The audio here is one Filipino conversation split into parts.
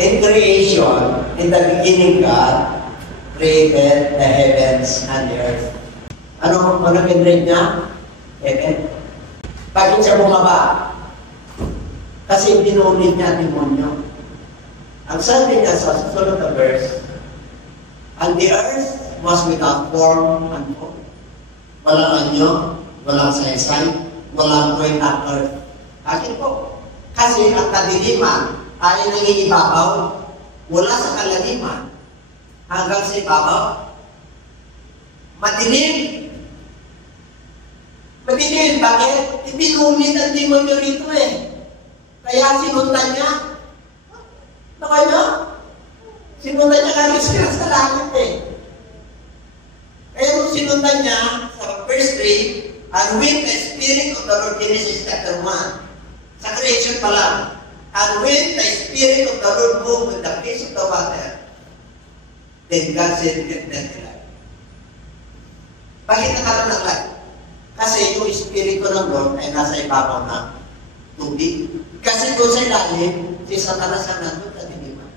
In creation, in the beginning, God created the heavens and the earth. Ano pinrate niya? Heaven. Bakit siya bumaba? Kasi binulit niya demonyo. Ang sabi niya sa susunod na verse, and the earth was without form and form. Walang anyo, walang saysay, walang point at earth. Bakit po? Kasi ang kadiliman ay nangingibabaw mula sa kalaliman hanggang sa ibabaw. Madilim. Madilim. Bakit? Ibinulit ang demonyo rito eh. Kaya sinundan niya. Nawa niyo? Sinundan niya kami sa langit eh. Kaya nung sinundan niya sa verse 3, and when the Spirit of the Lord, Genesis chapter 1, sa creation pa lang, and when the Spirit of the Lord moved with the face of the water, then God said, get them alive. Bakit nakaroon ng life? Kasi yung Espiritu ng Lord ay nasa ibabaw ng tubig. Kasi doon sa ilalim, si Satanas ang nandun sa diliman.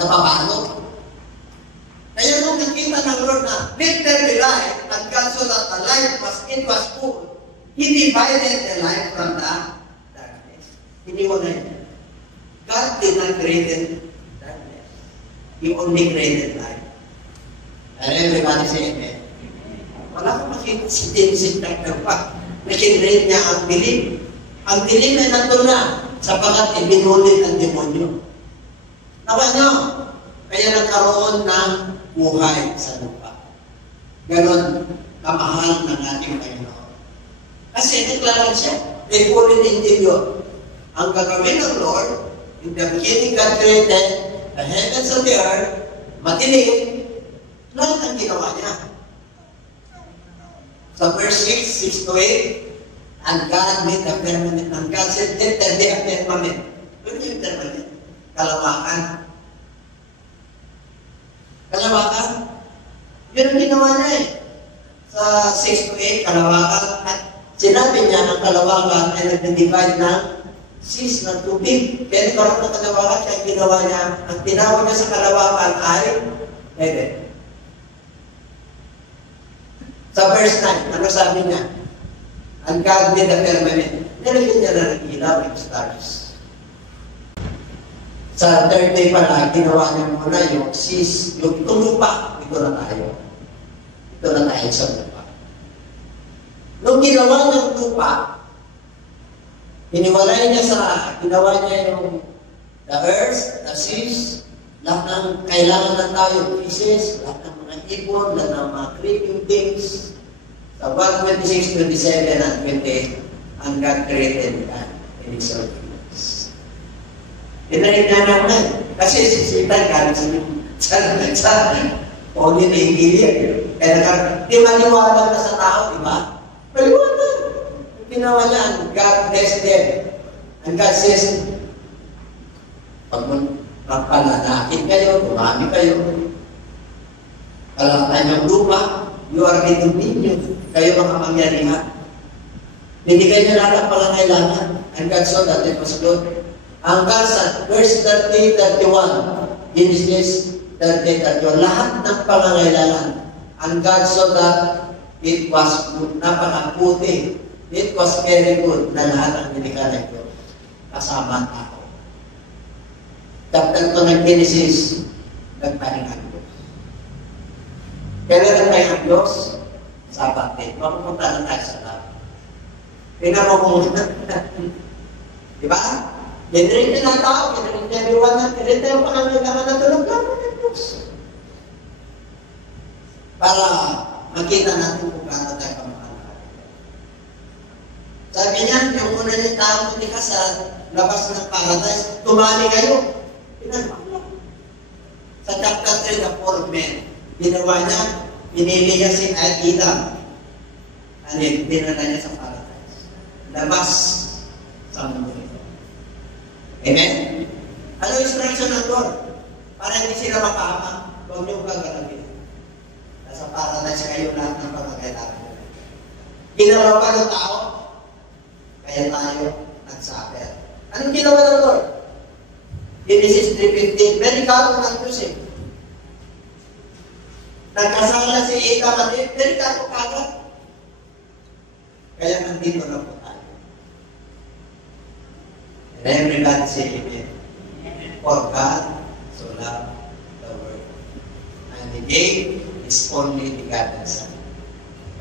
Nababalot. Kaya nung nakita ng Lord na let there be light, and God saw that the light was full, He divided the light from the darkness. Hindi mo na yun. God did not create darkness. He only created light. And everybody say amen. Wala kong makita si Genesis chapter 1. Nakinrate niya ang dilim. Ang dilim ay nandun na sapagat ibinulit ang demonyo. Nawa niyo, kaya nagkaroon ng buhay sa lupa. Ganon kamahal ng ating Panginoon. Kasi deklaraan siya, may pulin interior. Ang gagawin ng Lord, in the beginning God created the heavens and the earth, madilim, lahat ang ginawa niya. Sa verse 6 to 8, and God made the firmament, and God said, let there be a firmament. Ano yung firmament? Kalawakan. Kalawakan? Yun ang ginawa niya eh. Sa 6 to 8, kalawakan. At sinabi niya ang kalawakan ay nag-divide ng sis ng tubig. Kaya nagkaroon ng kalawakan, kaya ginawa niya, ang tinawag niya sa kalawakan ay heaven. Sa verse 9, ano sabi niya? And God made a firmament. Nilagyan niya na ng ilaw ng stars. Sa third day pala, ginawa niya muna yung sis, yung lupa. Ito na tayo. Ito na tayo sa lupa. Nung ginawa niya yung lupa, ginawa niya yung the earth, the seas, lahat ng kailangan ng tayo, pieces, lahat ng mga ibon, lahat ng mga creeping things. Sa 1:26, 27, and 28, and God created man in His own image. Pinarin niya naman. Kasi sisipan galing sa Holy Evangelion. Kaya di maniwala na sa tao, di ba? Maliwanag. Ginawa niya, God bless them. And God says, pag magpalalakit kayo, dumami kayo, kalaktan yung lupa, you are the dominion. Kayo makapangyarihan. Binigay niya lahat ang pangangailangan. And God saw that it was good. Hanggang sa verse 30, 31, Genesis 30, 31, lahat ng pangangailangan. And God saw that it was good, napakaputi. It was very good na lahat ang binigay ng Diyos. Kasama ang tao. Chapter 2 ng Genesis, nagpahinga ang Diyos. Kailan nagpahinga ang Diyos? Sabat din. Mapupunta na tayo sa lahat. Tingnan mo kung diba? Generate na tao, generate na everyone, generate na yung pangangailangan na tulog lang ng Diyos. Para makita natin kung paano tayo kamahal. Sabi niya, yung una yung tao hindi ka sa labas ng paradise, tumali kayo. Pinagpapala. Sa chapter 3, the four men, ginawa niya, pinili niya si Adam. Ano yun, dinala niya sa paradise. Labas sa mundo ito. Amen? Ano yung instruction ng Lord? Para hindi sila mapahama, huwag niyong gagalagin. Nasa paradise kayo lahat ng pagkakailangan. Ginalaw pa ng tao, kaya tayo nagsaber. Anong ginawa ng Lord? Genesis 3:15, delikado ng Diyos eh. Nagkasala si Ika Matin, delikado kagad. Kaya nandito na po tayo. And everybody say amen. For God so loved the world. And He gave His only begotten Son.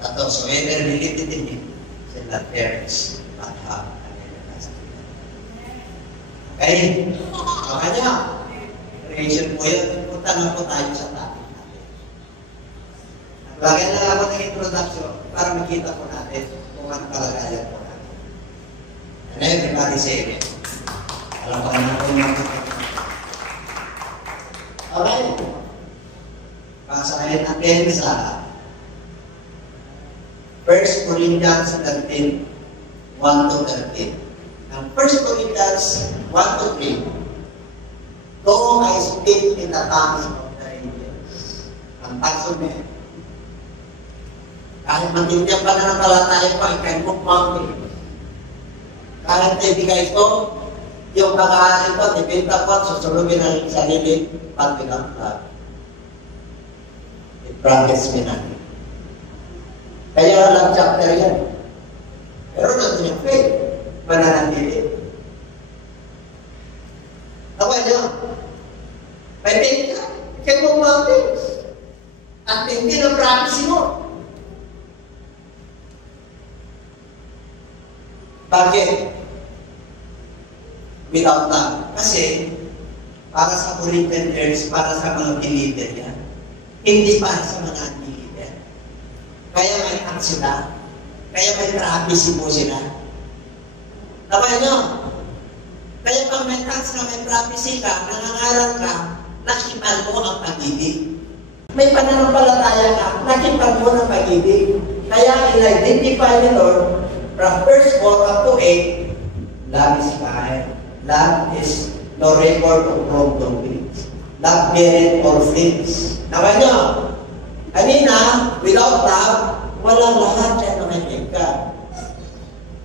That whosoever believeth in Him shall not perish, but have an everlasting life. Okay? Makanya, creation po yun. Punta na po tayo sa topic natin. Naglagay na ako ng introduction para makita po natin kung ano kalagayan po natin. And everybody say amen. Alam pa natin yung okay. Pasahin natin sa 1 Corinthians 13, 1-13. Ang 1 Corinthians 1-3, though I speak in the tongues of the angels. Ang pagsumin. Kahit matindihan pa na tayo pa, I can move mountains. Kahit ibigay ito, yung pag-aaral ko, dipinta ko, susulugin ang sarili, pag pinagpag. I-promise me na. Kaya lang chapter yan. Pero nandun yung faith, mananatili. Tawa niyo, may faith ka, can move mountains. At hindi na promise mo. Bakit? Without love. Kasi, para sa Corinthian church, para sa mga believer yan. Hindi para sa mga unbeliever. Kaya may act sila. Kaya may prophecy po sila. Tama nyo? Kaya pag may act ka, may prophecy ka, nangangaral ka, nakipan mo ang pag-ibig. May pananampalataya ka, nakipan mo ng pag-ibig. Kaya in-identify ni Lord, from verse 4 up to 8, love is kind. Love is no record of wrongdoings. Love beareth all things. Naman nyo, kanina, without love, walang lahat yan naman yung God.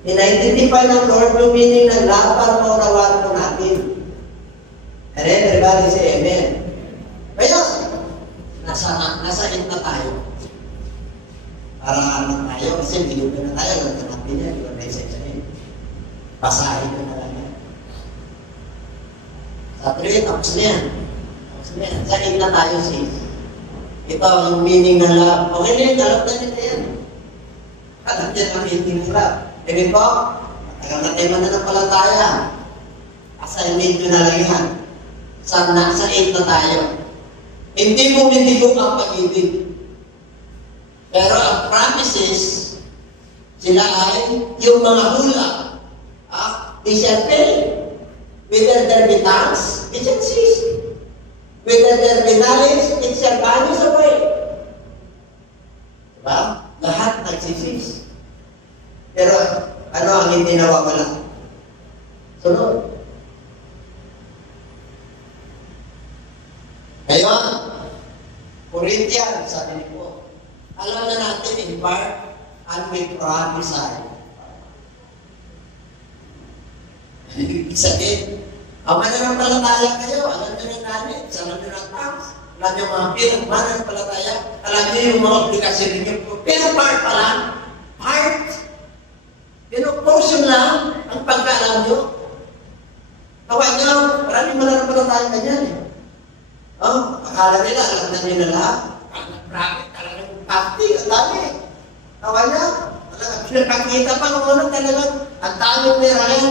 In-identify ng Lord yung meaning ng love para maunawaan po natin. And everybody say amen. Kaya, nasa end na tayo. Para ano tayo, kasi hindi na tayo, nagtanapin niya, hindi ko na-message niya. Pasahin ko na lang yan. Sa 3, tapos na yan. Sa end na tayo, sis. Ito ang meaning ng love. Okay na yun, alam na nila yan. Alam niya ang meaning ng love. Ibig po, matagal na tayo mananampalataya. Assignment nyo na lang yan. Sa 8 na tayo. Hindi mo binigong ang pag-ibig. Pero ang promises, sila ay yung mga hula. They shall fail. Whether there be tongues, it shall cease. Whether there be knowledge, it shall vanish away. Diba? Lahat nagsisis. Pero ano ang hindi nawawala? Sunod. Ngayon, Corinthians, sabi niyo, alam na natin in part, and we prophesy. Ibig sabihin, ang mananampalataya kayo, alam nyo rin namin, alam nyo ng tongues, alam nyo mga mananampalataya, alam nyo yung mga obligasyon ninyo, pero part pa lang, part, portion lang ang pagkaalam nyo. Tawag nyo, maraming mananampalataya kanyan eh. Akala nila, alam na nila lahat. Bakit? Talagang pati, ang dami. Tawa niya, talagang pinapakita pa kung ano talagang ang daming nila yan.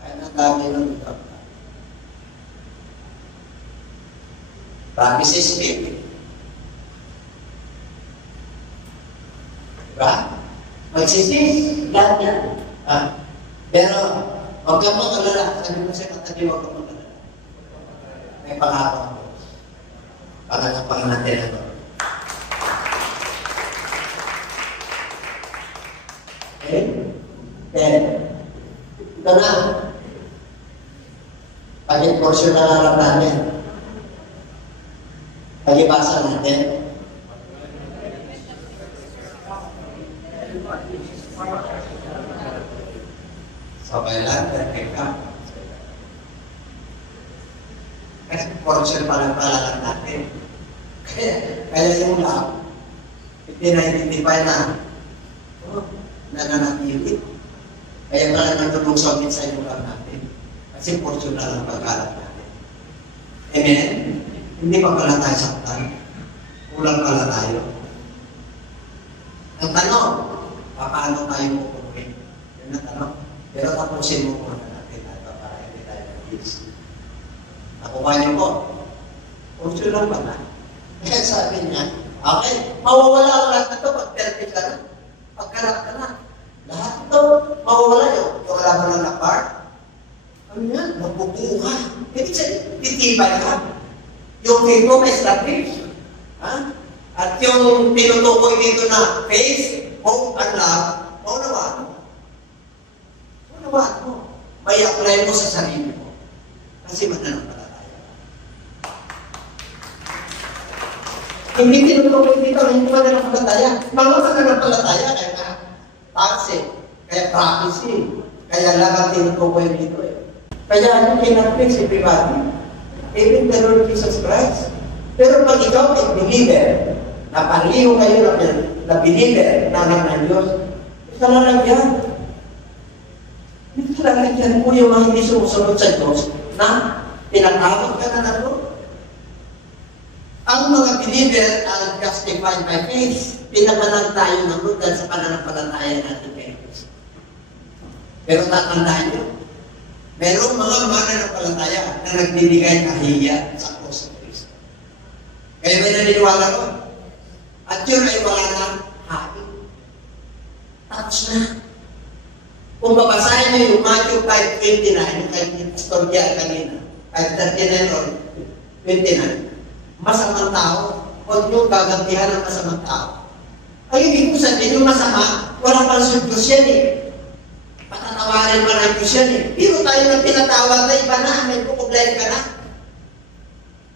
Kaya ang dami ng ito. Promises speak. Diba? Magsisis, lahat yan. Pero, huwag kang mag-alala. Sabi mo siya, matagi, huwag kang mag-alala. May pangako ako. Pagkakapang natin ito. Okay? Then, ito na. Pag-portion na harap namin. Pag-ibasa natin. Sabay lang, perfect ka. portion pala natin. Kaya yung love, ipina-identify na, nananatili. Kaya pala nagtutulong sa yung love natin. Kasi portion na lang pagkalat natin. Amen? Hindi pa pala tayo saktan. Kulang pala tayo. Ang tanong, paano tayo pupunin? Yun ang tanong. Pero tapusin mo muna natin para hindi tayo mag-is. Nakuha niyo po. Portion lang ba na? Kaya sabi niya, okay, mawawala ang lahat na ito pag therapy ka na. Pagkarat ka na. Lahat ito, mawawala yun. Yung alam mo lang na part. Ano yan? Magbubuha. Hindi siya, titibay ka. Yung dito may establish. At yung tinutukoy dito na faith, hope, and love, maunawaan mo. Maunawaan mo. May apply mo sa sarili mo. Kasi mananampalataya. Hindi tinutukoy dito ang hindi mananampalataya. Mga mananampalataya, kaya nga, taxi, kaya prophecy, kaya lang ang tinutukoy dito eh. Kaya ano kinapin si everybody? Even the Lord Jesus Christ. Pero pag ikaw ay believer, na paliho kayo na believer na anak ng Diyos, isa na lang yan. Isa na lang yan po yung mga hindi sumusunod sa Diyos na pinatawag ka na Lord. Ang mga believer are justified by faith. Pinagalan tayo ng Lord dahil sa pananampalataya natin kay Diyos. Pero tatandaan nyo, merong mga mananampalataya na nagbibigay kahiya sa krus ng Kristo. Kaya may naniniwala ko, at yun ay wala ng hain. Tapos na. Kung babasahin nyo yung Matthew 5:29, yung kay Pastor Gia kanina, 5:39 or 29, masamang tao, huwag nyo gagantihan ng masamang tao. Ay, ibig ko sabihin yung masama, walang pansyon Diyos yan eh. Patatawarin pa ng Diyos yan eh. Pero tayo ng pinatawag na iba na, may kukublay ka na.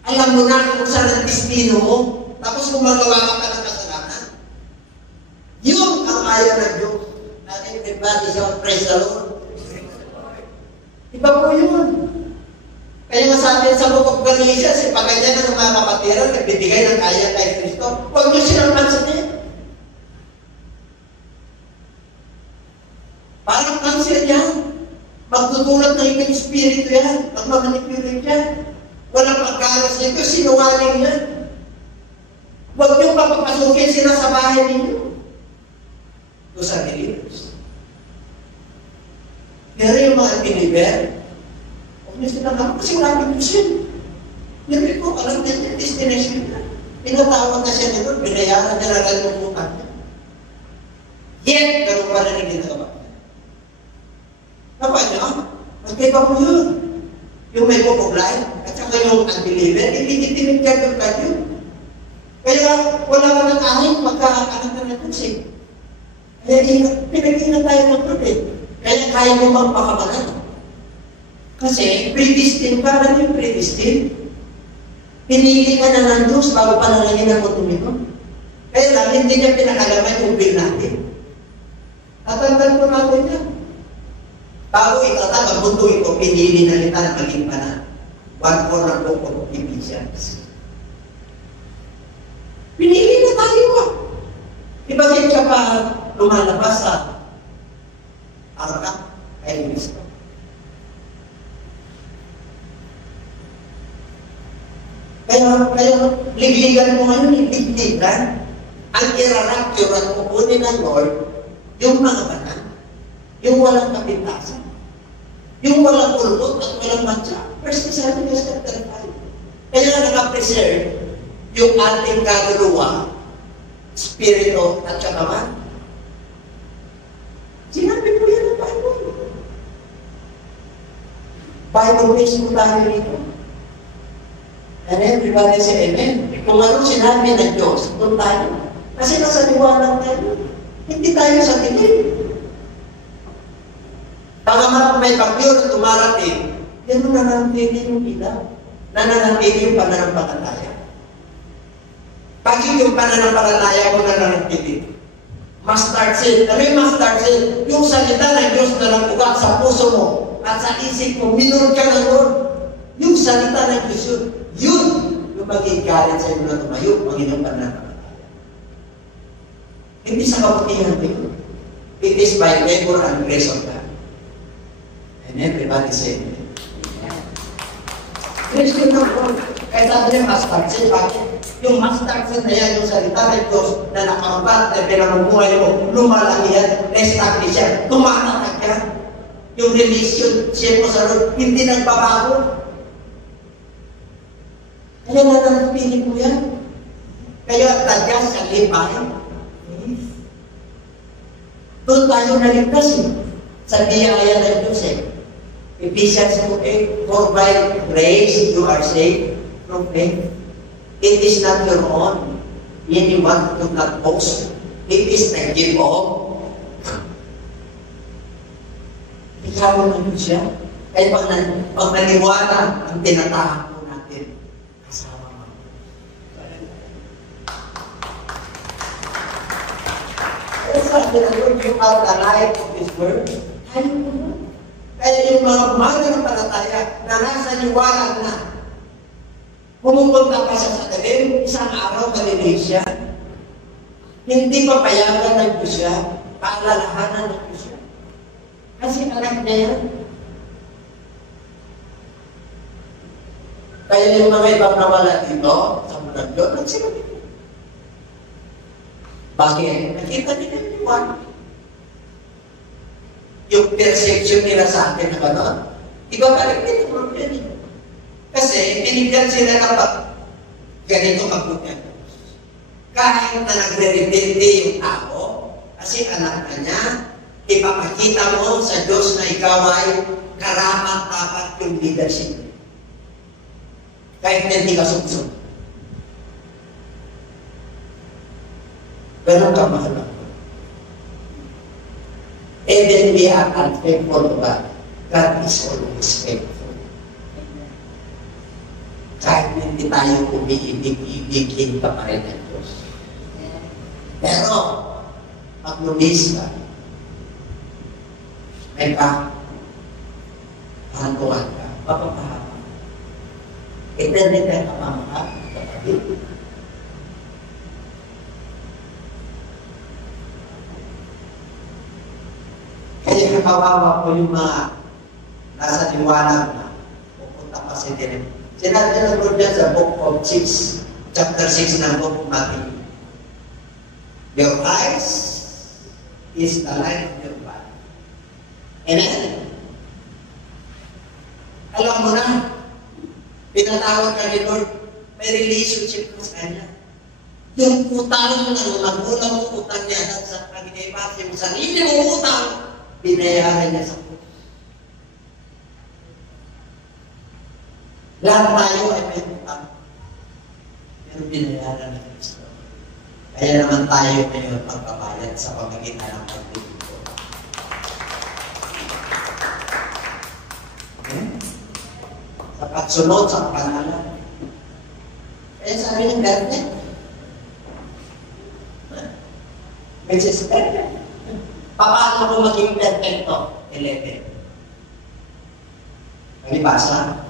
Alam mo na kung saan ang destino mo, tapos kung magawa ka ng kasalanan. Yun ang ayaw ng Diyos. Natin everybody shout, praise the Lord. Iba po yun. Kaya nga sabi sa Book of Galatians, si pagganyan ng mga kapatiran, nagbibigay ng kaya kay Kristo, huwag nyo silang pansinin. Parang cancer yan. Magtutulad ng ibang espiritu yan. Magmamanipulate yan. Walang pagkalas nito, sinungaling yan. Huwag niyong papapasukin sila sa bahay ninyo. Ito sa believers. Pero yung mga believer, huwag niyo sila naman kasi wala kang Diyos. Hindi ko alam na yung destination niya. Pinatawag na siya nito, binayaran niya na yung utang niya. Yet, pero pa rin ang ginagawa. Kapag niyo, magkaiba mo yun. Yung may pupuglay, at saka yung unbeliever, ititimid ka yung kayo. Kaya wala ka ng ahing magkakakanag na natusig. Kaya pinag-iingat tayo ng prophet. Kaya kaya mo magpakabalan. Kasi predestined ka, ano yung predestined? Pinili ka na ng Diyos bago panalangin ang mundo nito. Kaya lang, hindi niya pinakalaman yung will natin. Tatandaan ko natin yan. Bago itatag ang mundo ito, pinili na nita na maging panan. 1/4 ng book of Ephesians. Pinili na tayo. Diba din siya pa lumalabas sa arka kay Kristo? Kaya ligligan mo ngayon, ligligan. Ang irarapture at kukunin ng Lord, yung mga banal, yung walang kapintasan, yung walang kulot at walang matya. 1 Thessalonians 5. Kaya nakapreserve yung ating kaluluwa, spirito at katawan. Sinabi po yan ang Bible. Bible-based po tayo rito. And everybody say amen. Kung anong sinabi ng Diyos, doon tayo. Kasi nasa liwanag tayo. Hindi tayo sa dilim. Pangamat may bagyo na tumarating, yan ang nananatili yung ilaw. Nananatili yung pananampalataya. Bakit yung pananampalataya mo nananatili? Mustard seed. Ano yung mustard seed? Yung salita ng Diyos na nagugat sa puso mo at sa isip mo, minun ka ng Lord. Yung salita ng Diyos yun. Yun yung mag-i-galit sa inyo na tumayo, Panginoon pananampalataya. Hindi sa kabutihan din. It is by favor and grace of God. And everybody say, Christian na po. Kaya sabi niya, mustard seed. Bakit? Yung mustard seed na yan, yung salita ng Diyos na nakampat, na pinamumuhay mo, lumalaki yan, na-establish yan, tumatakag yan. Yung relationship mo sa Lord, hindi nagbabago. Kaya nananapili mo yan. Kaya tadyas sa lipain. Doon tayo naligtas eh. Sa biyaya ng Diyos eh. Ephesians 2:8, for by grace you are saved from faith. It is not your own. Anyone could not boast. It is the gift of. Ikaw naman siya. Kaya pag naniwala, ang tinatahan po natin, kasama mo. Kaya sabi na Lord, you are the light of this world. Ayaw mo na. Kaya yung mga mananampalataya na nasa niwala na, pumupunta pa siya sa kalim, isang araw malilay siya. Hindi papayagan ng Diyos siya, paalalahanan ng Diyos siya. Kasi anak niya yan. Kaya yung mga ibang nawala dito, sa mga Diyos, nagsinabi ko. Bakit? Nakita nila yung iwan. Yung perception nila sa akin na gano'n, iba ka rin dito mga yan. Kasi, pinigyan sila na pag ganito kabuti. Kahit na nagre-rebelde yung tao, kasi anak na niya, ipapakita mo sa Diyos na ikaw ay karapat-dapat yung leadership. Kahit na hindi ka suksok. Ganun ka mahal. And then we are unfaithful to God. God is always faithful. Kahit hindi tayo umiibig-ibigin ka pa rin ng Diyos. Pero, pag lumis ka, may pahantuan ka, papapahapa. Eternity ka pamaka, kapatid. Kaya kawawa po yung mga nasa liwanag na pupunta pa si Direk. Sinabi na po dyan sa book of 6, chapter 6 ng book of Matthew. Your eyes is the light of your body. Amen? Alam mo na, pinatawag ka ni Lord, may relationship mo sa Kanya. Yung utang mo na, magulang mo utang niya sa pagkakipasi mo, sarili mo utang, binayaran niya sa Diyos. Lahat tayo ay may utang. Pero binayaran na Kristo. Kaya naman tayo ngayon magpapabayad sa pamagitan ng pagtitipon. Okay? Sa pagsunod sa panalan. Kaya sabi ng Garnet, Mrs. Garnet, paano ko maging perfecto? 11. Palibasa?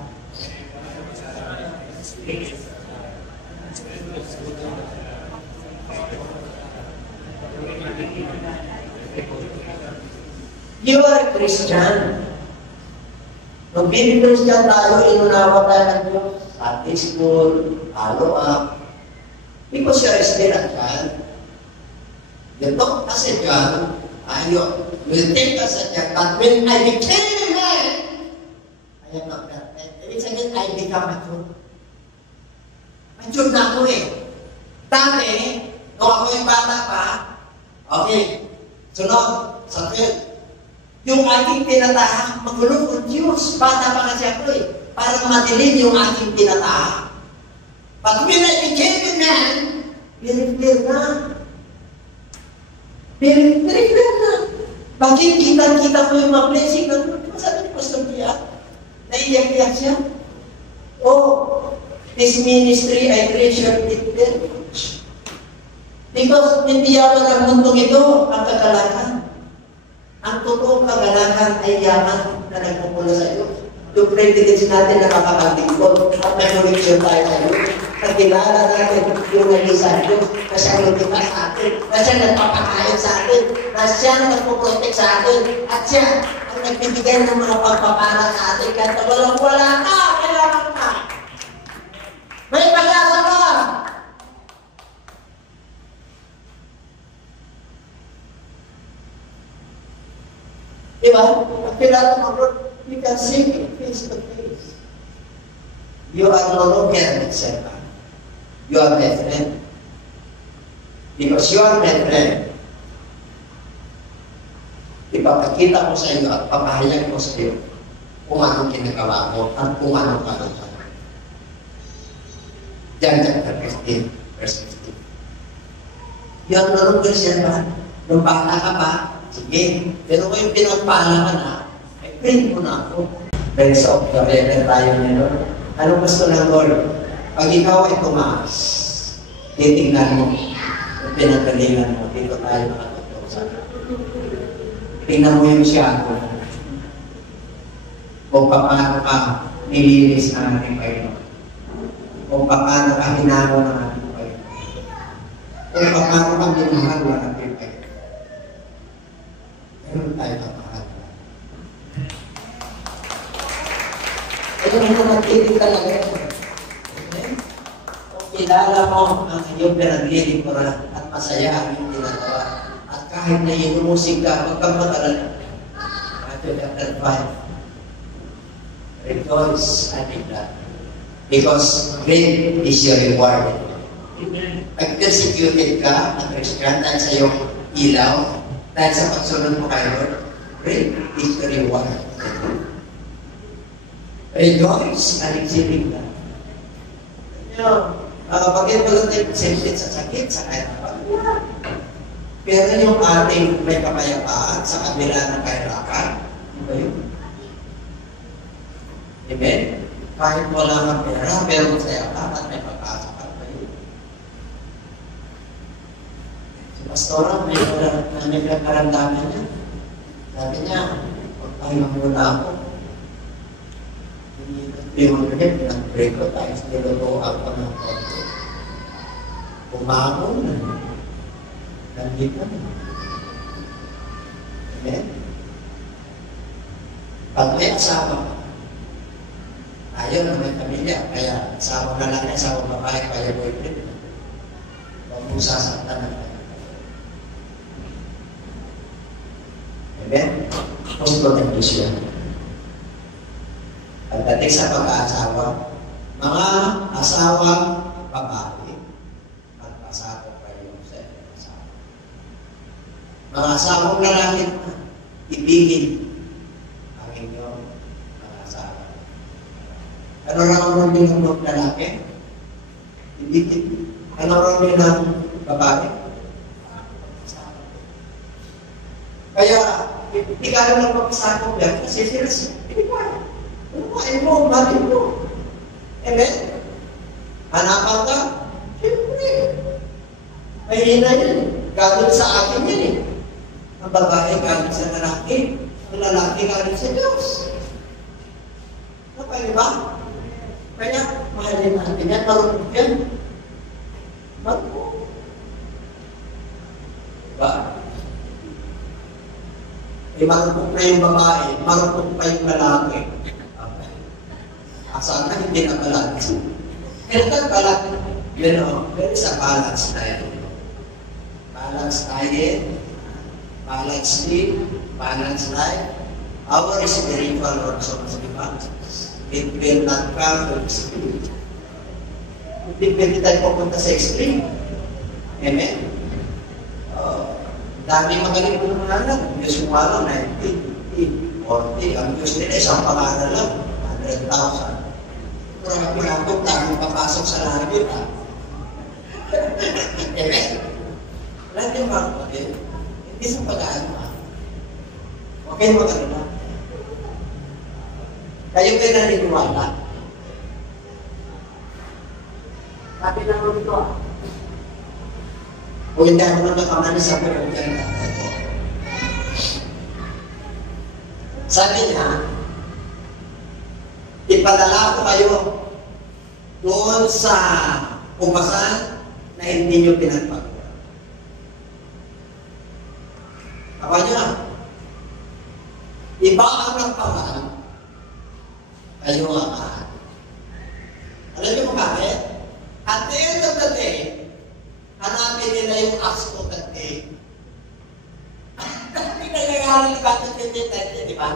You are a Christian. Nung Christian tayo, inunawa tayo ng Diyos. Sunday school, follow up. Because you are still a child. You talk as a child. You think as a child. But when I became a man, I am not that. Ibig sabihin, I become mature. Mature na ako eh. Dati, nung ako yung bata pa, okay, sunod, sa 12. Yung aking tinatahak, magulo ng Diyos. Bata pa kasi ako eh. Parang madilim yung aking tinatahak. But when I became a man, very clear na. Very clear na. Bakit kita-kita ko yung mga blessing ng Lord? Diba sabi ni Pastor Pia? Naiyak-iyak siya. Oh, this ministry, I treasure it very much. Because hindi yaman ang mundong ito, ang kagalakan. Ang totoong kagalakan ay yaman na nagpupula sa Diyos. yung privilege natin nakakatingkod at nag-connection tayo sa iyo. Nagkilala natin yung nalisan Diyos na siya lumita sa atin, na siya nagpapakain sa atin, na siya nagpuprotect sa atin, at siya ang nagbibigay ng mga pagpapala sa atin. Kahit wala ka, kailangan ka. May pag-asa ka. Diba? Pag kilala mo, you can see it face to face. You are no longer an servant. You are my friend. Because you are my friend, ipapakita ko sa iyo at papahayag ko sa iyo kung anong kinagawa mo at kung anong kalagayan. John chapter 15, verse 15. You are no longer servant. Nung bata ka pa, sige. Pero kung yung pinagpala ka na, ay friend mo na ako. Dahil sa forever tayo niya, Lord. Anong gusto ng Lord? Pag ikaw ay tumaas, titignan mo, at pinagalingan mo, dito tayo nakatutusan. Tingnan mo yung siya kung paano ka nililis ng ating Panginoon. Kung paano ka hinalo ng ating Panginoon. Kung paano ka minahal ng ating Panginoon. Meron tayo kapahal. Ito mo nagtitig talaga yun. Kilala mo ang iyong pinaglilingkuran at masaya ang iyong ginagawa. At kahit na inumusik ka, huwag kang mag-alala. Matthew chapter 5. Rejoice and be glad. Because great is your reward. Pag persecuted ka na Christian dahil sa iyong ilaw, dahil sa pagsunod mo kay Lord, great is your reward. Rejoice and be glad. Kapag ito tayo sensitive sa sakit, sa kahirapan. Pero yung ating may kapayapaan sa kabila ng kahirapan, ano ba yun? Amen? Kahit wala kang pera, pero masaya ka at may pag-asa ka ba yun? Si Pastora, may pinagkaramdaman niya. Sabi niya, pagpahinga muna ako. Yung ganyan, pinag-break ko tayo sa nilutuan ko ng konti. Umamon na. Nandito na. Amen? Pag may asawa ka, ayaw na may pamilya, kaya asawa na lang, asawa babae, kaya boyfriend. Huwag mong sasaktan na tayo. Amen? Gusto ng Diyos yan. Pagdating sa pag-aasawa, mga asawang babae, magpasako kayo sa inyong asawa. Mga asawang lalaki na, ibigin ang inyong mga asawa. Ano lang din ng lalaki? Ibigin. Ano lang din ng babae? Kaya, hindi ka lang magpasako yan kasi sila hindi ko alam. Ano mo, mali mo. Amen? Hanapan ka? Siyempre. Mahina yan. Galing sa akin yan eh. Ang babae galing sa lalaki. Ang lalaki galing sa Diyos. Ano ba? Kaya, mahalin natin yan. Marunong yan. Marunong. Diba? Marunong na yung babae. Marunong pa yung lalaki. Sana hindi na balance. Pero kung balance, there is a balance tayo. Balance diet, balance sleep, balance life. Our spiritual also must be balanced. It will not come to extreme. Hindi pwede tayo pupunta sa extreme. Amen? Dami magaling po naman lang. Diyos yung araw, 90, 40. Ang Diyos nila, isang pangalan lang, 100,000. Pero ang pinapot tayo, papasok sa langit, ha? Amen? Lahat yung mga kapatid, hindi sa pag-aano, ha? Huwag kayong mag-alala. Kayo kayo naniniwala. Sabi na mo dito, ha? Kung hindi ako nagkakamani sa pagkakas. Sabi niya, ipadala ko kayo doon sa upasan na hindi nyo pinagpagawa. Ako nyo, iba ang nagpahal, kayo ang mahal. Alam nyo kung bakit? At the end of the day, hanapin nila yung acts of that day. Hindi nangyayari ni Batman 2030, di ba?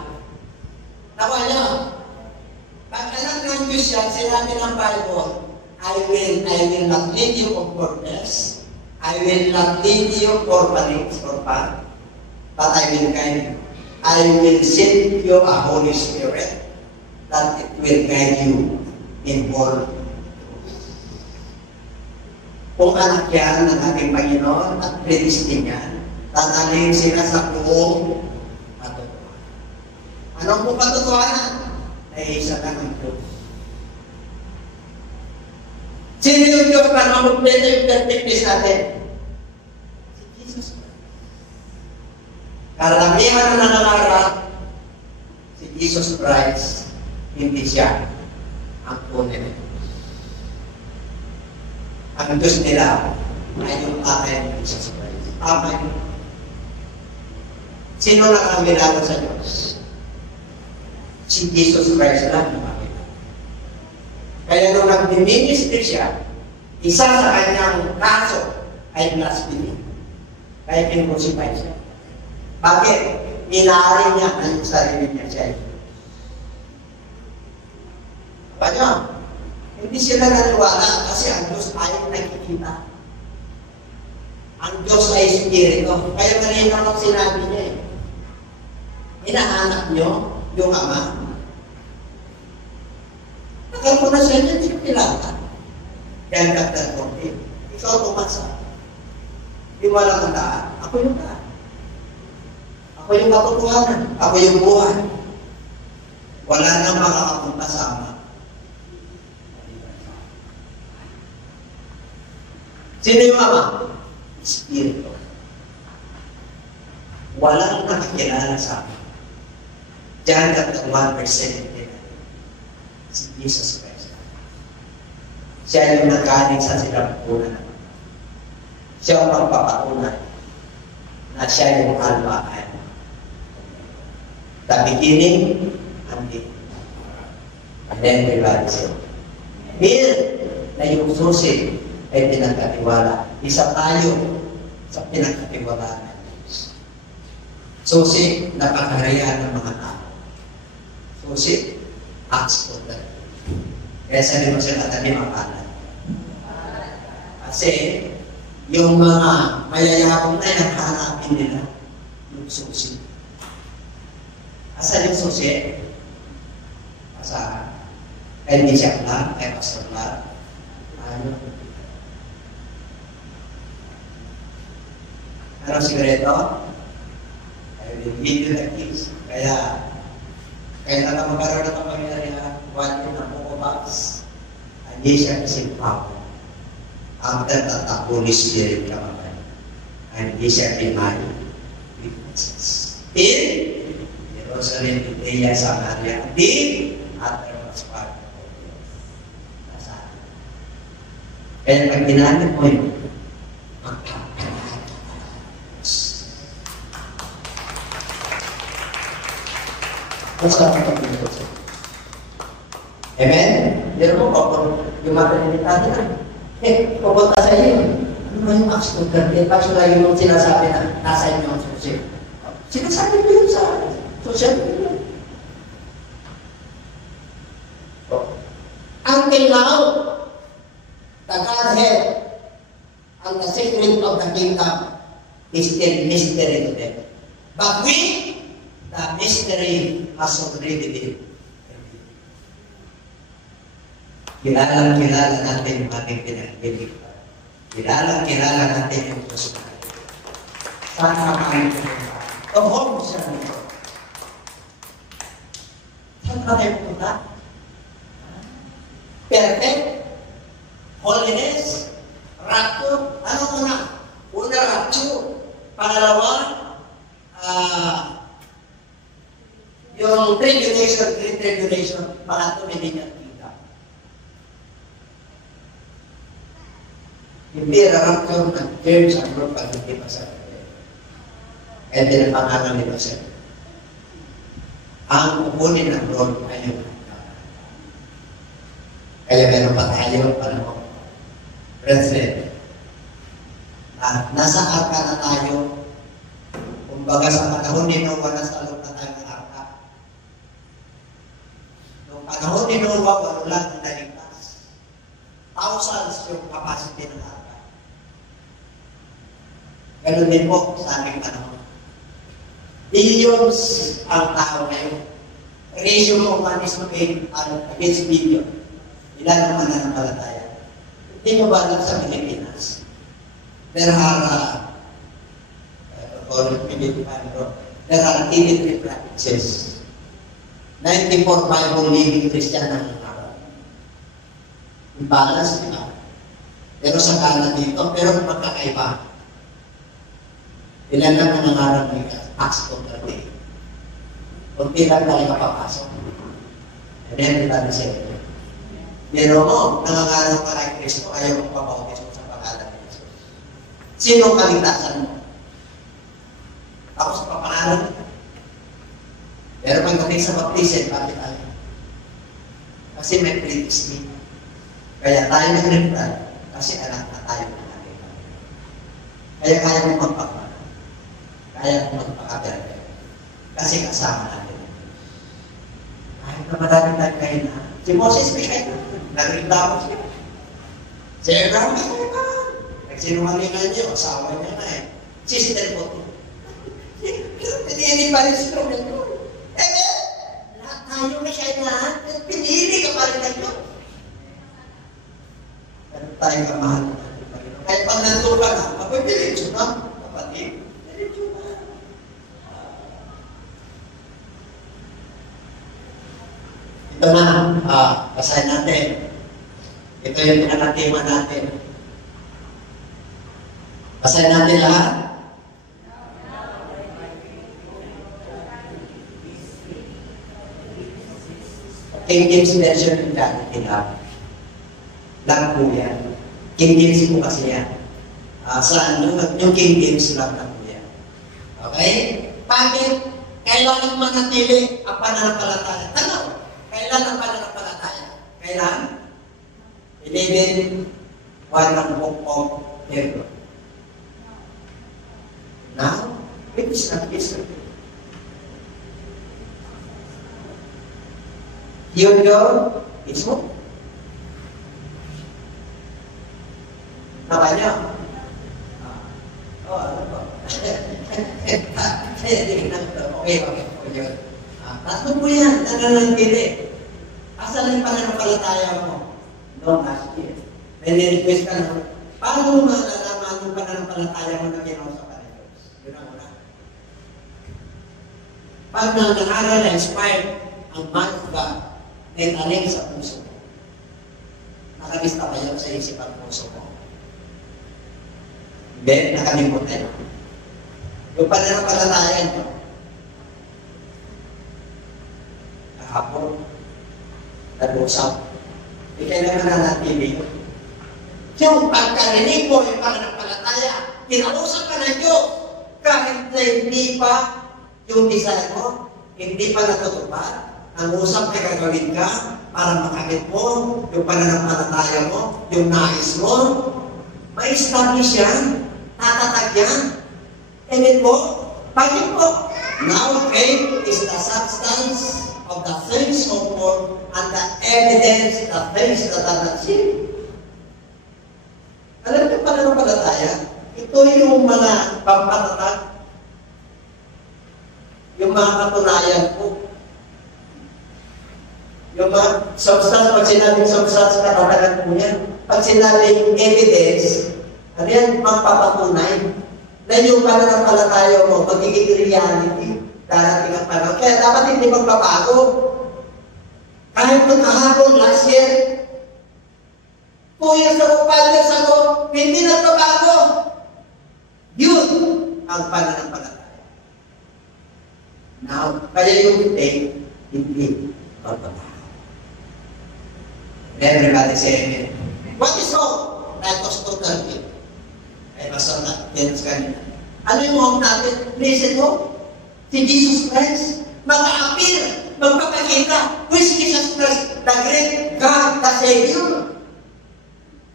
Nakuha nyo, pag alam ng Diyos yan, sinabi ng Bible, I will not lead you of darkness. I will not lead you for panics or path, but I will guide you. I will send you a Holy Spirit that it will guide you in all. Kung anak yan ng ating Panginoon at predestined yan, tatalhin sila sa buong katotohanan. Anong po katotohanan? Na isa lang ang Diyos. Sino yung Diyos para makumpleto yung perfectness natin? Si Jesus. Karamihan na nangangarap, si Jesus Christ, hindi siya ang tunay. Ang Diyos nila ay yung tatay ni Jesus Christ. Tama yun. Sino nakakilala sa Diyos? Si Jesus Christ lang nakakilala. Kaya nung nag-ministry siya, isa sa kanyang kaso ay blasphemy. Kaya kinukusipay siya. Bakit? Minari niya ang sarili niya siya. Kaya, hindi sila naniwala kasi ang Diyos ay nakikita. Ang Diyos ay Espiritu. Kaya kanina ang sinabi niya eh. Hinahanap niyo yung Ama. Nakal ko na siya niya, hindi ko kilala. Yan chapter 14. Ikaw tumasa. Di wala kang daan. Ako yung daan. Ako yung katotohanan. Ako yung buhay. Wala nang makakapunta sa Ama. Sino yung Ama? Espiritu. Walang nakikilala sa Ama. John chapter 1 verse 17. Si Jesus Christ. Siya yung nagkanig sa sinapunan. Siya ang magpapatunay na siya yung Alpha and the beginning and the end. And then we will say, Mir na yung susi ay pinagkatiwala. Isa tayo sa pinagkatiwalaan. Susi na pangharian ng mga tao. Susi acts of that. Kaya sabi mo sila natin ang kanan. Kasi yung mga mayayabang na yan, hanapin nila yung susi. Asan yung susi? Asahan. Kaya hindi siya lang, kaya pastor lang. Anong sigurito? I will give you the keys. Kaya na magkaroon ng kapangyarihan, one in a box, hindi siya kasing power. After that, the Holy Spirit naman. And hindi siya pinay. In Jerusalem, Judea, Samaria, din, at was part of the Kaya pag ginamit mo yun, basta ang pag-ibig. Amen? Pero mo, kapag yung matrinitado na, pupunta sa iyo. Ano ba yung acts of God? Actually, yung sinasabi na nasa inyo ang susi. Sinasabi ko yun sa social media. Until now, the Godhead and the secret of the kingdom is still mystery to them. But the mystery has already been. Kilala natin yung ating pinag-ibig. Kilala natin yung Diyos na. Sana kami pumunta. Tuhog siya nito. Saan ka tayo pumunta? Perfect. Holiness. Rapture. Ano una? Una, rapture. Pangalawa, yung tribulation, great tribulation, baka tumingin ang kita. Hindi rapture ng church ang group pag hindi masabi. Kaya pinapangalan ni Pastor. Ang kukunin ng Lord ay yung kaya meron pa tayo panahon. Brethren, nasa arka na tayo. Kumbaga sa panahon ni Noah, nasa loob na tayo ng arka. Noong panahon ni Noah, wala lang ang naligtas. Thousands yung capacity ng arka. Ganun din po sa ating panahon. Billions ang tao ngayon. Ratio mo 1:8 against billion. Ilan ang mananampalataya? Hindi mo ba alam sa Pilipinas? There are 83 provinces. 94 Bible living Christian ang araw. Imbalance, di ba? Pero sa kanan dito, pero magkakaiba. Ilan lang nangangarap ng Acts 2:38. Kunti lang tayo kapapasok. And then, ito na siya. Pero mo, nangangarap ka kay Kristo, ayaw mong pabautis mo sa pangalan ni Jesus. Sino kaligtasan mo? Ako sa papangalan nito. Pero pagdating sa baptism, bakit tayo? Kasi may predestined. Kaya tayo nag-reply, kasi anak na tayo ng ating. Kaya kaya mo magpapala. Kaya mo magpakaperte. Kasi kasama natin. Kahit na marami tayo kayo na. Si Moses may kayo. Nagreklamo siya. Si Abraham may kayo na. Nagsinungalingan niyo, asawa niya na eh. Sister po ito. Pinili pa rin si Romel ko. Lahat tayo may kayo na. Pinili ka pa rin tayo. Pero tayo kamahal natin. Kahit pag nandun ka na, mapipilitsyo na. Kapatid, pilitsyo na. Ito na, basahin natin. Ito yung pinakatima natin. Basahin natin lahat. King James Version yung dati tinap. Lang po yan. King James po kasi yan. Yung King James lang po yan. Okay? Bakit? Kailangan manatili ang pananampalataya. Tanong, kailan ang pananampalataya? Kailan? 11, 1 ng book of Hebrew. Now, it is not history. Yun mismo. Namanya? Ano po? Okay. Tatlo po yan, nananangkili. Asan yung pananampalataya mo? No, last year. May request ka na, paano mo malalaman yung pananampalataya mo na ginawa sa Panginoon? Yun ang una. Pag nangaral na inspired ang man of God, ay taling sa puso mo. Nakabista ba yun sa isipan puso mo? Hindi, nakalimutan. Yung pananampalataya mo, kahapon, nag-usap. Hindi kailangan nanatili yun. Yung pagkarinig mo, yung pananampalataya, kinausap ka ng Diyos, kahit na hindi pa yung desire mo, hindi pa natutupad, ang usap ay gagawin ka para makamit mo yung pananampalataya mo, yung nais mo, ma-establish yan, tatatag yan. Amen po? Bakit po? Now faith is the substance of the things hoped for and the evidence of things that are not seen. Alam niyo pananampalataya? Ito yung mga pampatatag, yung mga katunayan po. Yung mga substance, pag sinabing substance, katatagan po yan. Pag sinabing evidence, ano yan, magpapatunay. Na yung pananampalataya mo, magiging reality, darating ang panahon. Kaya dapat hindi magbabago. Kahit nung kahapon, last year, 2 years ago, 5 years ago, hindi nagbabago. Yun ang pananampalataya. Now, kaya yung faith, hindi magbabago. Everybody say amen. What is hope? Titus 2:13. Ay, basta na, yan sa kanina. Ano yung hope natin? Listen mo, si Jesus Christ, mag-appear, magpapakita. Who is Jesus Christ? The great God, the Savior.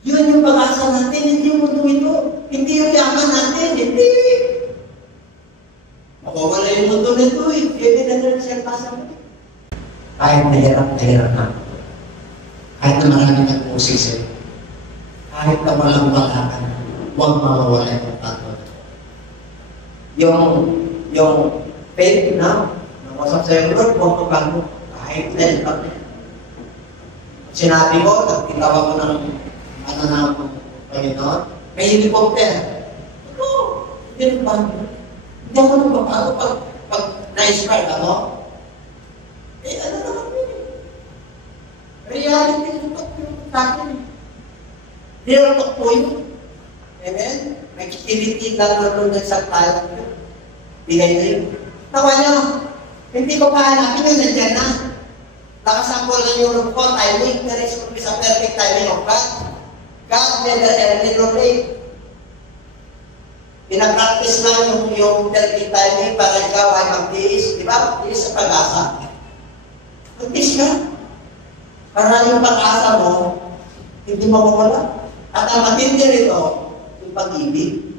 Yun yung pag-asa natin, hindi yung mundo ito. Hindi yung yaman natin, hindi. Makawala yung mundo nito eh. Kaya na siya pasa mo. Kahit nahirap na. Kahit na maraming nag-pusisi. Kahit na walang balakan, huwag mawawala yung pagod. Yung faith na, namasap sa Lord, huwag magbago. Kahit na lang. Sinabi ko, nagtitawa ko ng Panginoon, may helicopter. Hindi ba? Hindi ako nang babago pag na-inspire ako. Ano naman yun? Reality yung sa akin. Real talk po yun. Amen? May activity lang naman sa tayo. Bigay na yun. Tawa nyo, hindi ko pahanapin yun, nandiyan na. Nakasample lang yung po, timing, there is a perfect timing of God. God never ever late. Pinapractice lang yung perfect timing para ikaw ay mag-tiis. Di ba? Tiis sa pag-asa. Mag-tiis ka. Para yung pag-asa mo, hindi mawawala. At ang matindi rito, yung pag-ibig.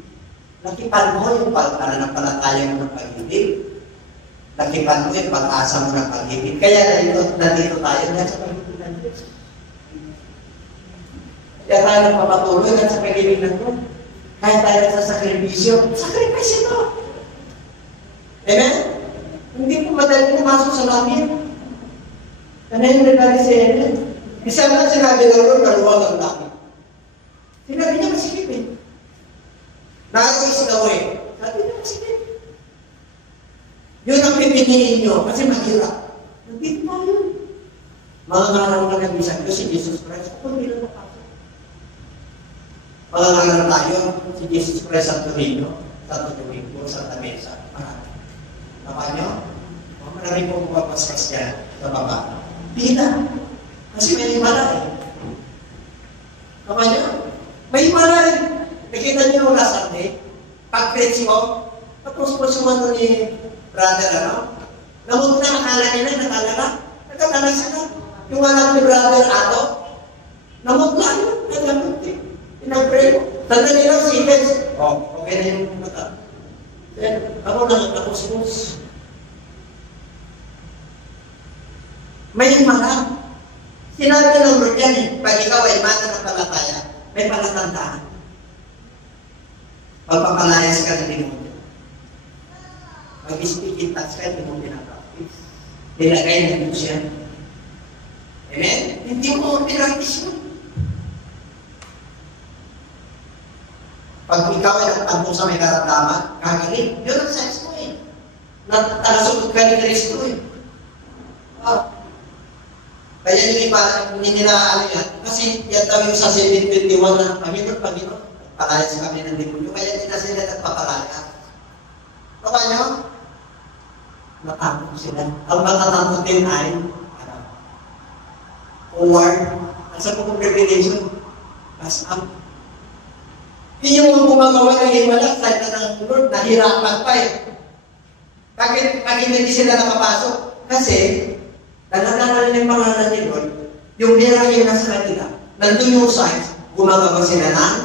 Nakipan mo yung pananampalataya mo ng pag-ibig. Nakipan mo yung pag-asa mo ng pag-ibig. Kaya nandito tayo dahil sa pag-ibig ng Diyos. Kaya tayo nagpapatuloy dahil sa pag-ibig ng Diyos. Kaya tayo sa sakripisyo. Sacrifice ito. Amen? Hindi po madali pumasok sa langit. Ano yung regalo sa inyo? Isa na sinabi ng Lord, maluwag ang langit. Sinabi niya masikip eh. Narrow is the way. Sabi niya masikip. Yun ang pipiliin nyo kasi mahirap. Nandito pa yun. Mga ngaraw na nag-isang Diyos si Jesus Christ. Ako hindi lang napasok. Mga ngaraw tayo si Jesus Christ sa Torino, sa Tutuwingo, sa Tamesa. Marami. Tama nyo? Marami po pumapaskas dyan sa baba. Pila. Kasi may himala eh. Tama nyo? May himala eh. Nakita nyo nung last Sunday, pag-preach mo, tapos po sumano ni brother, namot na akala nila, nakatala sila. Yung anak ni brother Ato, namot na yun, nagamot eh. Pinag-pray ko. Tanda nila, seconds. Okay na yung mata. Then, ako nakapusmus. May himala. Sinabi ng Lord yan eh, pag ikaw ay mananampalataya, may palatandaan. Pagpapalayas ka na din mo. Mag-speak in touch ka, hindi mo pinapractice. Nilagay na Diyos yan. Amen? Hindi mo pinractice mo. Pag ikaw ay nagtagpo sa may karamdaman, kagaling. Yun ang sense mo eh. Nagtalasugod ka ni Kristo eh. Kaya yung iba, hindi nila ano yan. Kasi yan daw yung sa 721 na Panginoon, palayas kami ng demonyo. Kaya hindi na sila nagpapalaya. Baka nyo? Natakot sila. Ang matatakotin ay forward. At sa pong revelation, pass up. Hindi yung gumagawa ng himala, side na ng Lord, nahirapan pa eh. Bakit hindi sila nakapasok? Kasi, nalalaman nila yung pangalan ni Lord, yung miracle na sa kanila, nandun yung signs, gumagawa sila ng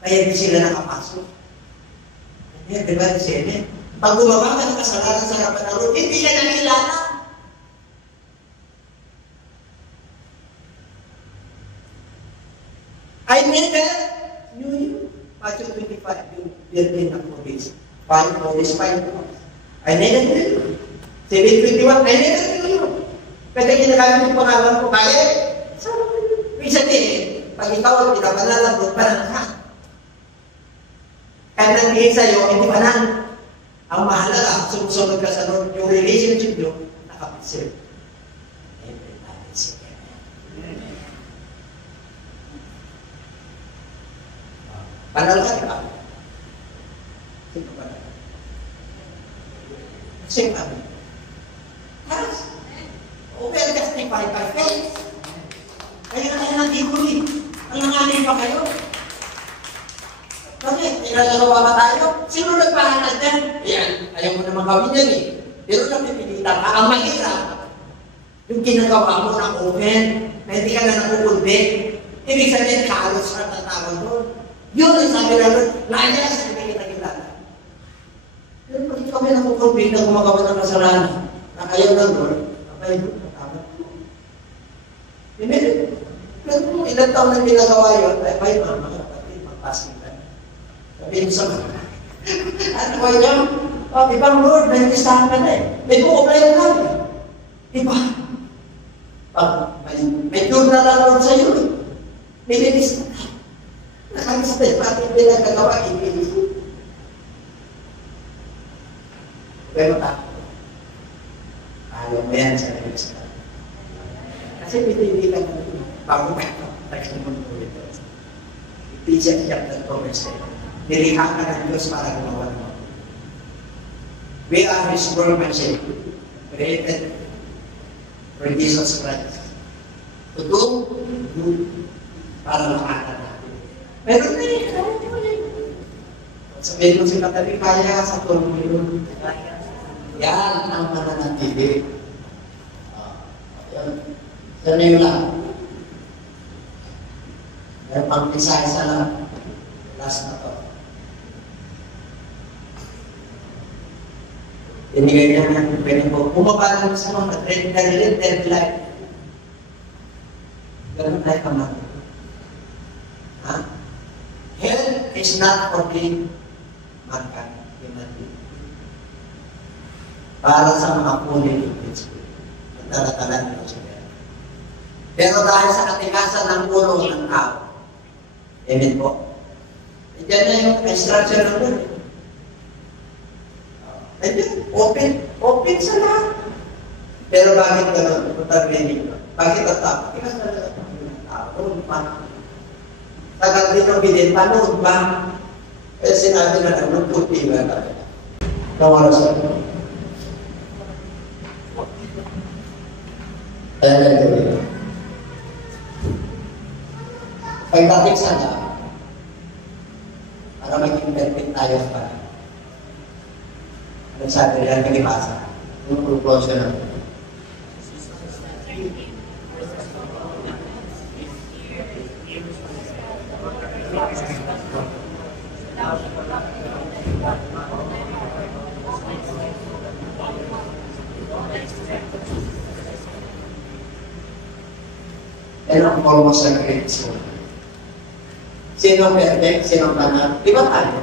kaya hindi sila nakapasok. Kaya diba na siya eh? Pag gumawa ka ng kasalanan sa harapan ng Lord, hindi siya nakilala. I never knew you. Matthew 25, yung birthday ng province. 5 days, 5 days. I never knew you. 7:21, I never knew you. Pwede ginagamit yung pangalan ko, kaya? Minsan eh, pag ikaw ang pinapanalang, pa lang ka. Kahit nagtingin sa'yo, hindi pa lang. Ang mahalaga, sumusunod ka sa Lord, yung relationship nyo, nakapisip. Panal ka, di ba? Sino panal? Same kami. Yes. We are justified by faith. Kaya na tayo nandigulit. Alanganin pa kayo. Bakit? Inagagawa ba tayo? Sino nagpahanad yan? Yan. Ayaw mo naman gawin yan eh. Pero napipilitan ka. Ang mahirap, yung ginagawa mo ng open, na hindi ka na nakukundik. Ibig sabihin, kalos ka tatawag doon. Yun ang sabi na doon, layas, hindi kita kilala. Pero pag kami nakukundik na gumagawa ng kasalanan, na ayaw na doon, abay doon, natawag doon. Pero kung ilang taon na ginagawa yun, ay may mga kapatid, magpasing ka. Sabihin sa mga, ano ba niya? Ibang Lord, may listahan ka na eh. May buoblay ka eh. Diba? May journal na Lord sa'yo eh. May linis na. Nakakista eh, pati yung pinagkagawa, ipilis. Pero ayaw mo yan sa linis na. Kasi pinili ka na bago ka ito. Text mo mo ito. Ephesians chapter 4 verse 10. Nilikha ka ng Diyos para gumawa mo. We are His workmanship, created for Jesus Christ. To do good para makakita natin. Pero sabihin mo si Katabi, kaya sa tulong yun. Yan ang mananatili. Yan yun lang. May pang-isa-isa lang. Last na to. Tinigay niya ng pwede ko. Bumaba lang sa mga dead life. Ganun tayo kamay. Ha? Hell is not for the mankind. Para sa mga punin ng Spirit. Nagdadatalan nila siya. Pero dahil sa katikasan ng ulo ng tao, amen po. Diyan na yung instruction ng Lord. Open sa lahat. Pero bakit gano'n? Bakit ang tao? Tikas na lang ang tao. Tagal din ang bilin, panood ba? Kaya sinabi na lang, puti ba tayo? Nawala sa ito. Pagdating sana, para maging perfect tayo pa. Ano sabi nila nagipasa? Yung propose na. And I'm almost a great soul. Sino perfect? Sino banal? Di ba tayo?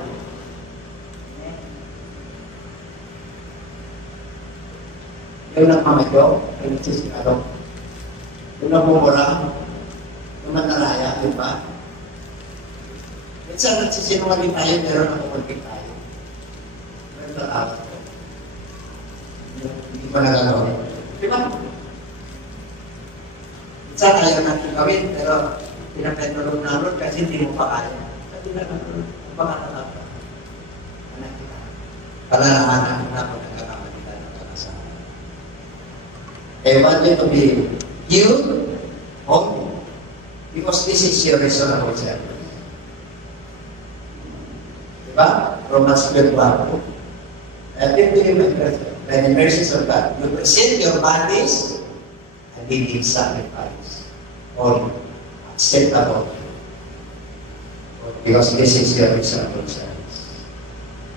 Yung nagmamadyo, yung nagsisigalo, yung nagmumura, yung manaraya, di ba? Minsan nagsisinungaling tayo, pero nakukunting tayo. Pero nakakot ko. Hindi pa nagagawa. Di ba? Minsan ayaw natin gawin, pero pinapetulong namin kasi hindi mo pa kaya. Kasi pinapetulong, makatalag ka. Anak kita. Palalahanan na kung nagkakamalitan ng pag-asawa. I want you to be you only. Because this is your reasonable service. Diba? Romans 12:1. I think to you, by the mercies of God, you present your bodies a living sacrifice. Holy. Acceptable. Because this is your reasonable service.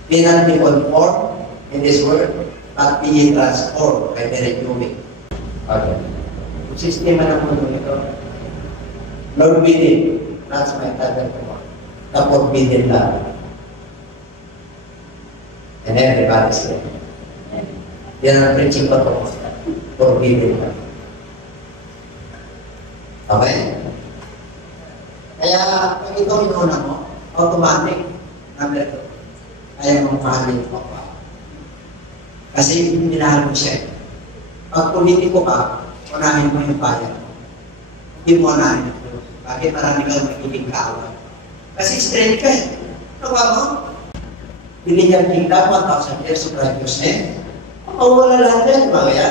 Be not be conformed in this world, but be ye transformed by the renewing. Okay. Sistema ng mundo ito. Lord willing, that's my title for the forbidden love. And everybody say, yan ang principle ko, forbidden love. Okay? Kaya, pag ito inuna mo, automatic, number 2, kaya mong mahalin mo pa. Kasi minahal mo siya. Pag politiko ka, unahin mo yung bayan. Hindi mo unahin. Bakit marami kang magiging kaaway? Kasi straight ka eh. Ano ba mo? Binigyan kita 1,000 years of righteousness. mawala lahat yan. Mamaya,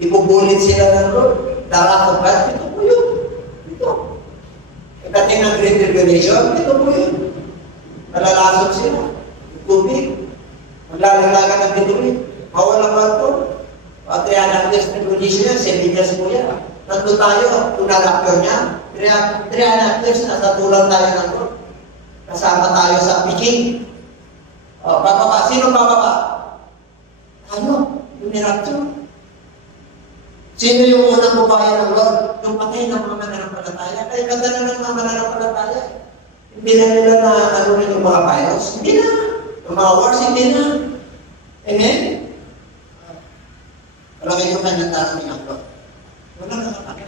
ipubulit sila ng Lord. Darakot ba? Ito po yun. Ito. Dating ng Great Tribulation, ito po yun. Nalalasok sila. Tubig. Maglalaglagan ng bituloy. Mawala ba ito? At 300 years tribulation yan, 7 years po yan. Nandun tayo, kung nalapyo niya. 300 years, nasa tulad tayo ng Lord. Kasama tayo sa Peking. O, bababa. Sino bababa? Ano? Yung rapture. Sino yung unang babae ng Lord? Yung patay ng mga mananampalataya. Kaya ganda na ng mga mananampalataya. Hindi na nila na ano rin yung mga virus. Hindi na. Yung mga wars, hindi na. Amen? Palagay ko kanyang taas ng Lord. Wala na kapag.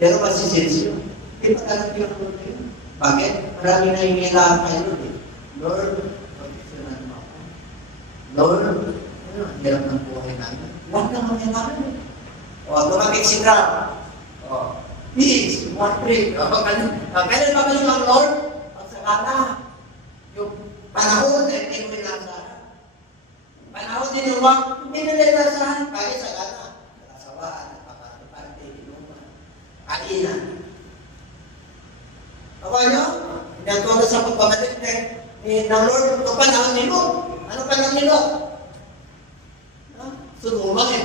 Pero masisensyo. Hindi pa talagang pinakulog na yun. Bakit? Marami na yung nilahan kayo nun eh. Lord, pag-isyonan mo ako. Lord, ano, hirap ng buhay namin. Huwag na mga nilahan eh. O, tumagig si Grab. O, please, one pray. O, kailan babalik ang Lord? Pagsaka na. Yung panahon, hindi mo inasahan. Panahon din yung hindi nila inasahan. Kaya sa gana. Nakasawaan, napaparte, inuman, kainan. Ako nyo? Pinagtuwa sa pagbabalik ng Lord. Ito panahon ni Lord. Ano panahon ni Lord? Sunuman eh.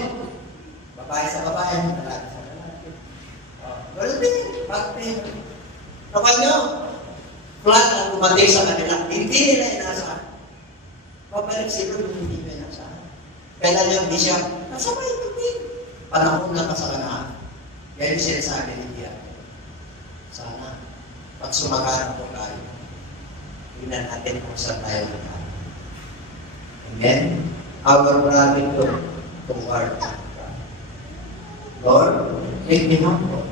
Babae sa babae, lalaki sa lalaki. Ganun din, bakit? Kapag nyo, flat ang dumating sa kanila, hindi nila inasahan. Babalik sila kung hindi nila inasahan. Kailan yung di siya, nasabay ito din. Panahon na kasaganaan. Yan yung sinasabi ni Diyan. Sana, pag sumakarap po tayo, tingnan natin kung saan tayo nagkaroon. Amen? Our gratitude toward God. Lord, take me home, Lord.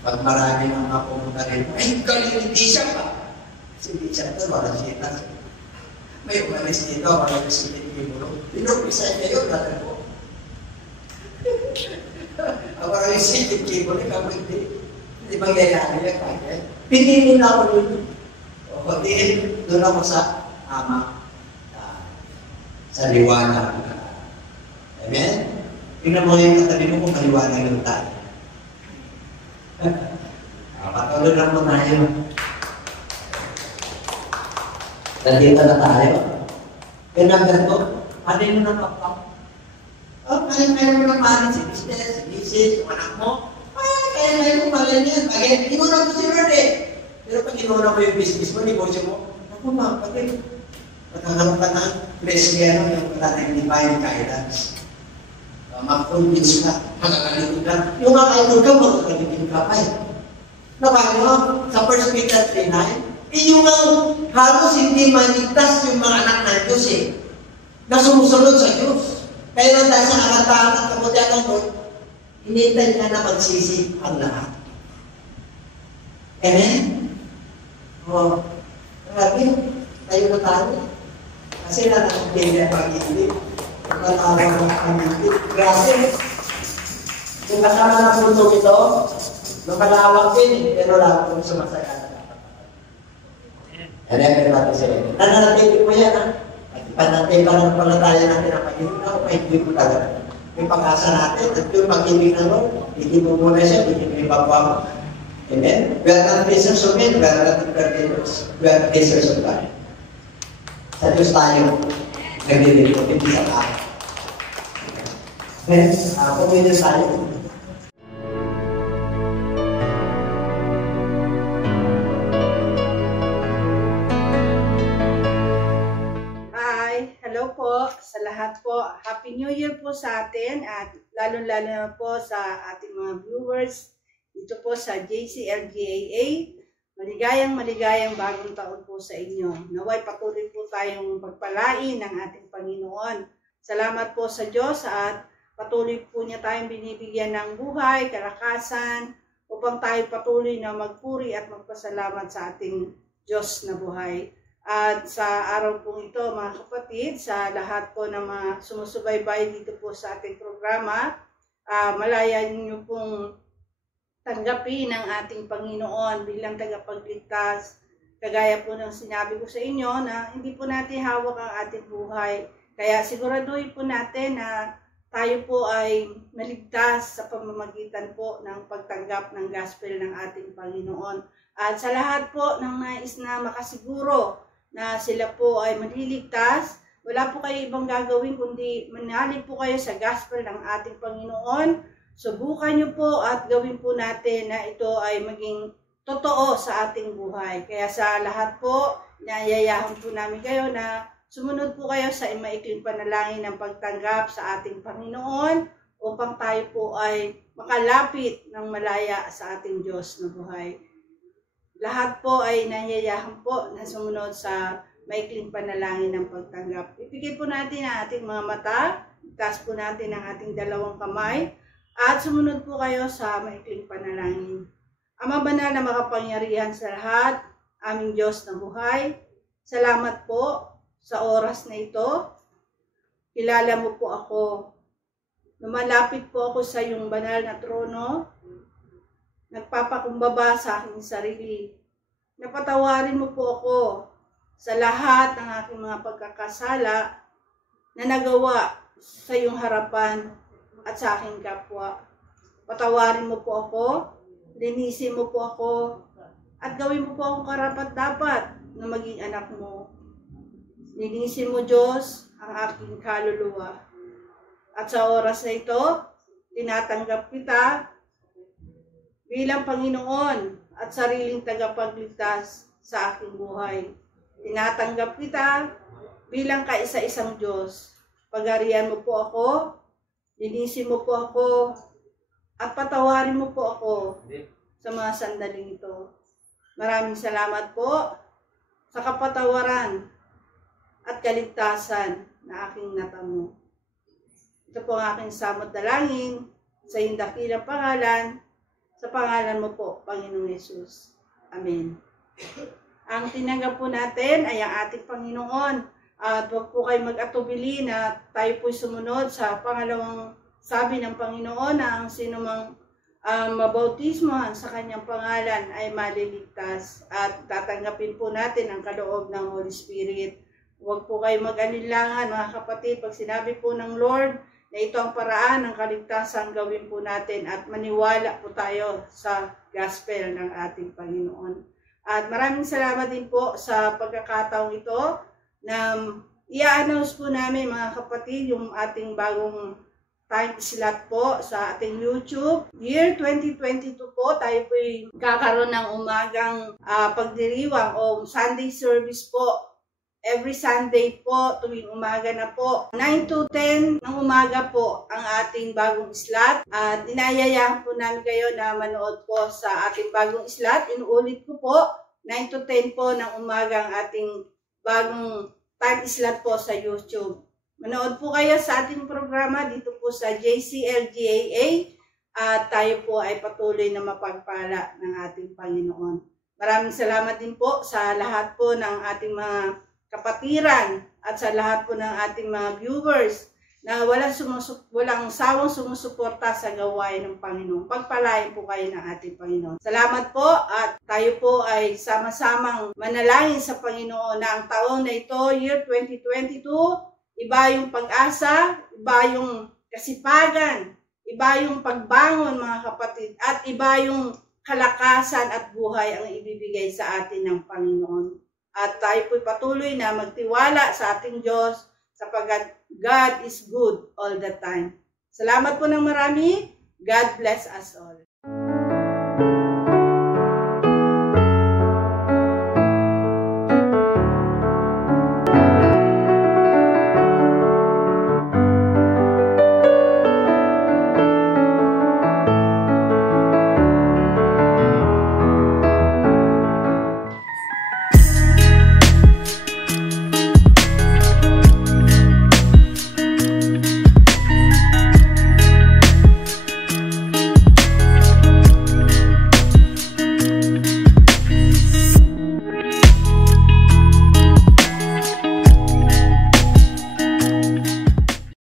Pag marami nang mapumunta rin, ay, galing, hindi siya pa. Kasi hindi siya ito, walang sita. May umalis dito, walang sita mo. Pinupisa niya yun, natin po. Ang walang sita mo, hindi mangyayari yan kaya. Pininin na ako dun. O, doon ako sa ama. Sa liwanag. Amen? Tingnan mo yung katabi mo kung kaliwanag yung tayo. Patulog lang mo tayo. Nandito na tayo. Pinagdan ko, panin mo ng kapag. Panin mo ng panin si business, si business, yung anak mo. Kaya mo panin yan. Bakit? Inuna mo si Lord eh. Pero pag inuna mo yung business mo, negosyo mo, ako ma, bakit? Magkakaroon ka ng presbyero yung wala na yung divine guidance. Mag-convince ka, magkakalimod ka. Yung makakalimod ka, magkakalimod ka pa eh. Nakano, sa 1 Peter 3:9, yung halos hindi maligtas yung mga anak ng Diyos eh, na sumusunod sa Diyos. Kaya dahil sa karantahan at kamudyan ng Lord, inintay niya na magsisi ang lahat. Amen? O, grabe, tayo na tayo. Kasi nakakabili ang pag-ibig. Matawag ang pag-ibig. Grabe. Yung kasama na puntong ito, makalawak din eh. Pero lang kung sumasaya na dapat. Ano yung natin sila? Nananatigil mo yan ha? At panatay pa ng palataya natin ang pag-ibig. Ako pag-ibig mo talaga. Yung pag-asa natin, at yung pag-ibig na Lord, hindi mo muna siya, hindi mo ibabwa mo. Amen? We are not prisoners of men, we are not entertainers. We are prisoners of God. Sa Diyos tayo, nagdilito, hindi sa tao. Amen? Pumili tayo. Hi! Hello po sa lahat po. Happy New Year po sa atin at lalo-lalo na po sa ating mga viewers dito po sa JCLGAA. Maligayang bagong taon po sa inyo. Naway patuloy po tayong pagpalain ng ating Panginoon. Salamat po sa Diyos at patuloy po niya tayong binibigyan ng buhay, kalakasan, upang tayo patuloy na magpuri at magpasalamat sa ating Diyos na buhay. At sa araw po ito, mga kapatid, sa lahat po ng mga sumusubaybay dito po sa ating programa, malaya niyo pong tanggapin ng ating Panginoon bilang tagapagligtas Kagaya po ng sinabi ko sa inyo na hindi po natin hawak ang ating buhay. Kaya siguraduhin po natin na tayo po ay maligtas sa pamamagitan po ng pagtanggap ng gospel ng ating Panginoon. At sa lahat po ng nais na makasiguro na sila po ay maliligtas, wala po kayo ibang gagawin kundi manalig po kayo sa gospel ng ating Panginoon. Subukan nyo po at gawin po natin na ito ay maging totoo sa ating buhay. Kaya sa lahat po, inayayahan po namin kayo na sumunod po kayo sa maikling panalangin ng pagtanggap sa ating Panginoon upang tayo po ay makalapit ng malaya sa ating Diyos na buhay. Lahat po ay inayayahan po na sumunod sa maikling panalangin ng pagtanggap. Ipigil po natin ang ating mga mata, itaas po natin ang ating dalawang kamay, at sumunod po kayo sa maikling panalangin. Ama banal na makapangyarihan sa lahat, aming Diyos na buhay, salamat po sa oras na ito. Kilala mo po ako. Lumalapit po ako sa iyong banal na trono. Nagpapakumbaba sa aking sarili. Napatawarin mo po ako sa lahat ng aking mga pagkakasala na nagawa sa iyong harapan at sa aking kapwa. Patawarin mo po ako. Linisin mo po ako at gawin mo po akong karapat-dapat na maging anak mo. Linisin mo, Diyos, ang aking kaluluwa. At sa oras na ito, tinatanggap kita bilang Panginoon at sariling tagapagligtas sa aking buhay. Tinatanggap kita bilang kaisa-isang Diyos. Pagarian mo po ako, linisin mo po ako, at patawarin mo po ako sa mga sandaling ito. Maraming salamat po sa kapatawaran at kaligtasan na aking natamo. Ito po ang aking samot dalangin sa iyong dakilang pangalan, sa pangalan mo po, Panginoong Yesus. Amen. Ang tinanggap po natin ay ang ating Panginoon. At huwag po kayo mag-atubili na tayo po'y sumunod sa pangalawang sabi ng Panginoon na ang sinumang mabautismohan sa kanyang pangalan ay maliligtas at tatanggapin po natin ang kaloob ng Holy Spirit. Huwag po kayo mag-anilangan mga kapatid pag sinabi po ng Lord na ito ang paraan ng kaligtasan gawin po natin at maniwala po tayo sa gospel ng ating Panginoon. At maraming salamat din po sa pagkakataong ito na i-announce po namin mga kapatid yung ating bagong time slot po sa ating YouTube. Year 2022 po, tayo po kakaroon ng umagang pagdiriwang o Sunday service po. Every Sunday po, tuwing umaga na po. 9 to 10 ng umaga po ang ating bagong slot. At inayayahan po namin kayo na manood po sa ating bagong slot. Inuulit ko po, 9 to 10 po ng umaga ang ating bagong time slot po sa YouTube. Manood po kayo sa ating programa dito po sa JCLGAA at tayo po ay patuloy na mapagpala ng ating Panginoon. Maraming salamat din po sa lahat po ng ating mga kapatiran at sa lahat po ng ating mga viewers na walang sawang sumusuporta sa gawain ng Panginoon. Pagpalain po kayo ng ating Panginoon. Salamat po at tayo po ay sama-samang manalangin sa Panginoon na ang taon na ito, year 2022, iba yung pag-asa, iba yung kasipagan, iba yung pagbangon mga kapatid, at iba yung kalakasan at buhay ang ibibigay sa atin ng Panginoon. At tayo po'y patuloy na magtiwala sa ating Diyos sapagkat God is good all the time. Salamat po ng marami. God bless us all.